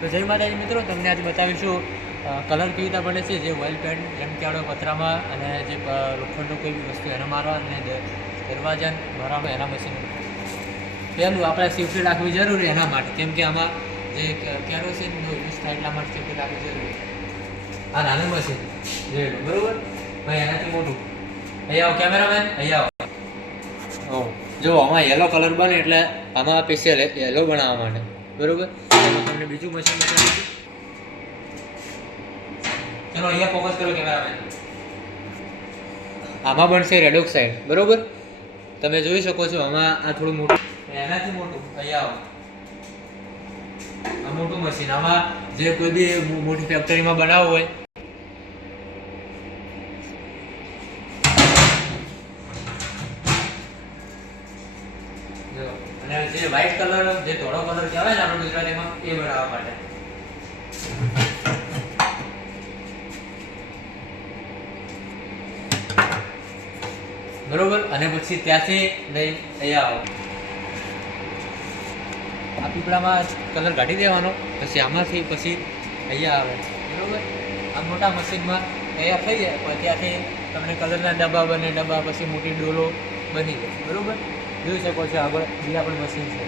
તો જય માતાજી મિત્રો, તમને આજે બતાવીશું કલર કેવી રીતે બને છે, જે ઓઇલ પેન્ટ જેમ કે આપણે પતરામાં અને જે લોખંડનું કોઈ બી વસ્તુ એને મારવા અને દરવાજા ભરવામાં એના મશીન. પહેલું આપણે સેફ્ટી રાખવી જરૂરી એના માટે, કેમ કે આમાં જે કેરોસીનનો યુઝ થાય એટલા માટે સેફ્ટી રાખવી જરૂરી. આ નાનું મશીન જોઈ લો, બરાબર ભાઈ, એનાથી મોટું. અહીંયા આવો કેમેરામેન, અહીંયા આવો. જો આમાં યલો કલર બને એટલે આમાં સ્પેશિયલ યલો બનાવવા માટે, બરોબર. એમાં તમને બીજું મશીન બતાવીશું. ચલો અહીંયા ફોકસ કરો કેમેરામેન. આમાં બનશે રેડ ઓક્સાઇડ, બરોબર. તમે જોઈ શકો છો આમાં આ થોડું મોટું, એનાથી મોટું. અહીંયા આવો, આ મોટું મશીન. આમાં જે કોઈ બી મોટી ફેક્ટરીમાં બનાવવું હોય અને જે વ્હાઈટ કલર, જે ધોળો કલર કહેવાય ને આપણે ગુજરાતીમાં, એ બનાવવા માટે. બરોબર. અને પછી ત્યાંથી લઈ અહીંયા આવો. આ પીપળામાં કલર કાઢી દેવાનો, પછી આમાંથી પછી અહીંયા આવે, બરોબર. આ મોટા મશીનમાં અહીંયા થઈ જાય, પછી ત્યાંથી તમને કલરના ડબ્બા બને, ડબ્બા પછી મોટી ડોલો બની જાય, બરોબર. જોઈ શકો છો આગળ બીજા પણ મશીન છે.